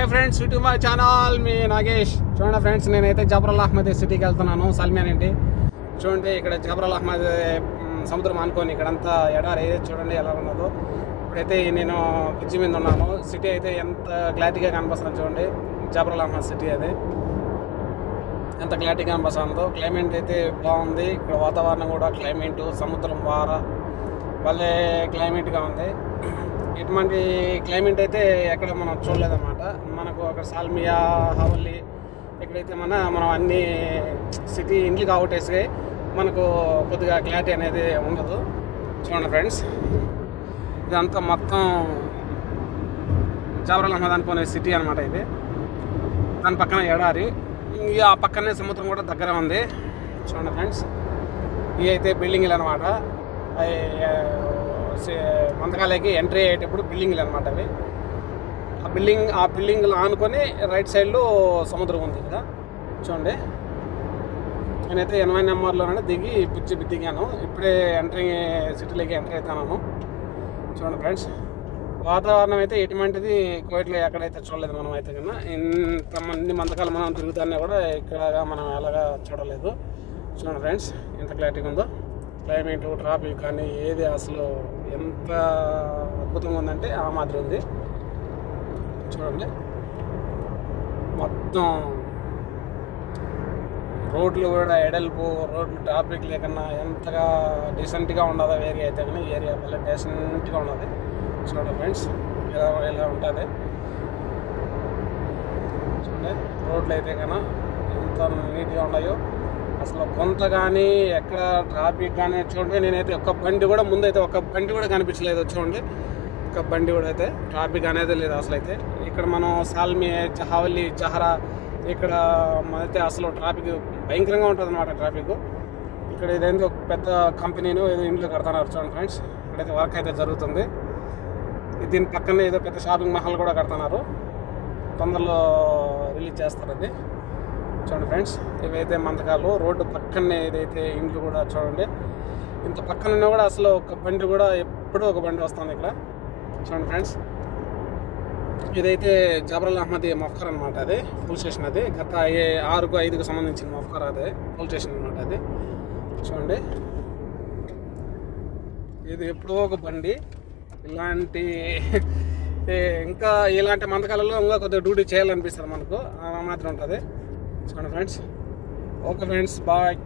Hi friends, to my channel. మీ నాగేష్. చూడండి friends, నేనైతే జబరల్ అహ్మద్ సిటీకి వెళ్తున్నాను, సల్మియా నుండి. చూడండి, ఇక్కడ జబరల్ అహ్మద్ సముద్రం అనుకోని ఇక్కడంతా ఎడారి చూడండి ఎలా ఉన్నదో. ఇప్పుడైతే నేను బ్రిడ్జి మీద ఉన్నాను. సిటీ అయితే ఎంత క్లారిటీగా కనిపిస్తుంది చూడండి. జబరల్ అహ్మద్ సిటీ అది ఎంత క్లారిటీగా కనిపిస్తుందో. క్లైమేట్ అయితే బాగుంది. ఇక్కడ వాతావరణం కూడా క్లైమేట్ సముద్రం భలే క్లైమేట్గా ఉంది. ఇటువంటి క్లైమేట్ అయితే ఎక్కడ మనం చూడలేదన్నమాట. మనకు అక్కడ సాల్మియా, హవల్లీ ఇక్కడైతే మనం అన్ని సిటీ ఇండ్లు కాబట్టేసి మనకు కొద్దిగా క్లారిటీ అనేది ఉండదు. చూడండి ఫ్రెండ్స్, ఇదంతా మొత్తం జబరల్ అహ్మద్ అనుకునే సిటీ అనమాట. ఇది దాని పక్కన ఎడారి, ఆ పక్కనే సముద్రం కూడా దగ్గర ఉంది. చూడండి ఫ్రెండ్స్, ఇవి అయితే బిల్డింగ్లు అనమాట. మందకాలకి ఎంట్రీ అయ్యేటప్పుడు బిల్డింగ్లు అనమాట అవి. ఆ బిల్డింగ్లు ఆనుకొని రైట్ సైడ్లో సముద్రం ఉంది కదా. చూడండి, నేనైతే 80 నెంబర్లోనే దిగాను. ఇప్పుడే సిటీలోకి ఎంట్రీ అవుతాను. చూడండి ఫ్రెండ్స్, వాతావరణం అయితే ఎటువంటిది కోయిట్లో ఎక్కడైతే చూడలేదు మనం అయితే కన్నా. ఇంతమంది మందకాలు మనం తిరుగుతానే కూడా ఇక్కడ మనం ఎలాగా చూడలేదు. చూడండి ఫ్రెండ్స్, ఎంత క్లారిటీగా ఉందో. క్లైమేట్, ట్రాఫిక్ కానీ ఏది అసలు ఎంత అద్భుతంగా ఉందంటే ఆ మాదిరి ఉంది. చూడండి, మొత్తం రోడ్లు కూడా ఎడల్పు, రోడ్లు ట్రాఫిక్ లేకన్నా ఎంతగా డీసెంట్గా ఉండదు ఏరియా అయితే కానీ. ఏరియా మళ్ళీ డీసెంట్గా ఉన్నది. చూడండి ఫ్రెండ్స్, ఇలా ఉంటుంది. చూడండి, రోడ్లు అయితే కన్నా ఎంత నీట్గా ఉన్నాయో అసలు. కొంత కానీ ఎక్కడ ట్రాఫిక్ కానీ చూడండి. నేనైతే ముందైతే ఒక్క బండి కూడా కనిపించలేదు. చూడండి, ఒక్క బండి కూడా అయితే ట్రాఫిక్ అనేది లేదు అసలు. అయితే ఇక్కడ మనం సాల్మియా, హవల్లీ, జహరా ఇక్కడ అయితే అసలు ట్రాఫిక్ భయంకరంగా ఉంటుంది అన్నమాట. ట్రాఫిక్ ఇక్కడ ఇదేంటి ఒక పెద్ద కంపెనీను ఏదో ఇంట్లో కడుతున్నారు. చూడండి ఫ్రెండ్స్, ఇక్కడైతే వర్క్ అయితే జరుగుతుంది. దీని పక్కనే ఏదో పెద్ద షాపింగ్ మహల్ కూడా కడుతున్నారు. తొందరలో రిలీజ్ చేస్తారు అది. చూడండి ఫ్రెండ్స్, ఇవైతే మందకాలు. రోడ్డు పక్కనే ఏదైతే ఇండ్లు కూడా చూడండి. ఇంత పక్కన కూడా అసలు ఒక బండి కూడా ఎప్పుడూ ఒక బండి వస్తుంది ఇక్కడ. చూడండి ఫ్రెండ్స్, ఇదైతే జబరల్ అహ్మద్ మఫ్కర్ అనమాట. అది పోలీస్ స్టేషన్. అది గత 6-5కు సంబంధించిన మఫ్కర్. అదే పోలీస్ స్టేషన్ అనమాట. అది చూడండి, ఇది ఎప్పుడో ఒక బండి. ఇంకా ఇలాంటి మందకాలలో ఇంకా కొద్దిగా డ్యూటీ చేయాలనిపిస్తుంది మనకు. ఆ మాత్రం ఉంటుంది. చూడండి ఫ్రెండ్స్. Okay friends, bye.